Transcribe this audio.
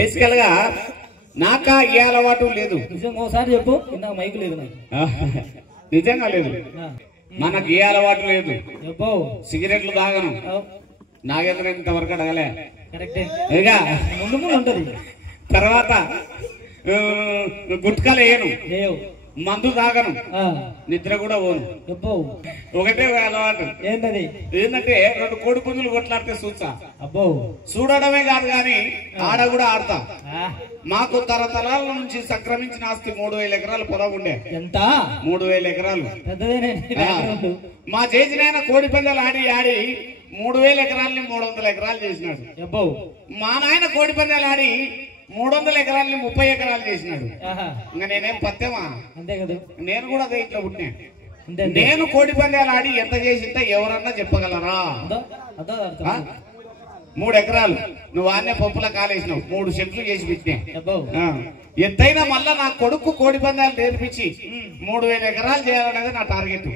బేసికల్ గా నాకా ఏ అలవాటు లేదు. నిజంగా ఒకసారి చెప్పు, ఇందాక మైకు లేదు నాకు. నిజంగా లేదు, మనకు ఏ అలవాటు లేదు. చెప్పు. సిగరెట్లు తాగను, నాగేంద్ర ఇంతవరకు అడగలే. కరెక్టే, ఇక ముందు ముందు ఉంటది. తర్వాత గుట్కాలు వేయను, లేవు. మందు తాగను, నిద్ర కూడా పోను. చెప్పు. ఒకటే అలవాటు ఏంటది? ఏంటంటే 2 కోడి పుంజులు కొట్లాడితే చూసా. అబ్బో, చూడడమే కాదు గాని ఆడ కూడా ఆడతా. ఆ, మాకు తరతరాల నుంచి సంక్రమించిన ఆస్తి 3000 ఎకరాలు పొలం ఉండే. ఎంత? 3000 ఎకరాలు. పెద్దదేనే. మా చేసిన కోడి పందాలు ఆడి ఆడి 3000 ఎకరాలని 300 ఎకరాలు చేసినాడు. అబ్బో, మా నాయన కోడి పందాలు ఆడి 300 ఎకరాలని 30 ఎకరాలు చేసినాడు. ఆహా, ఇంకా నేనేం పత్తేమా? అంతే కదా. నేను కూడా అదే ఇట్లా పుట్టినా. అంతే. నేను కోడి పందాలు ఆడి ఎంత చేసింటే ఎవరన్నా చెప్పగలరా? అదో అర్థం. 3 ఎకరాలు నువ్వు ఆనే పప్పుల కాలేసినావు, 3 సెంట్లు చేసి పెట్టినా. అబ్బో, ఎంతైనా మళ్ళా నా కొడుకు కోడి పందాలు నేర్పించి 3000 ఎకరాలు చేయాలనేది నా టార్గెట్.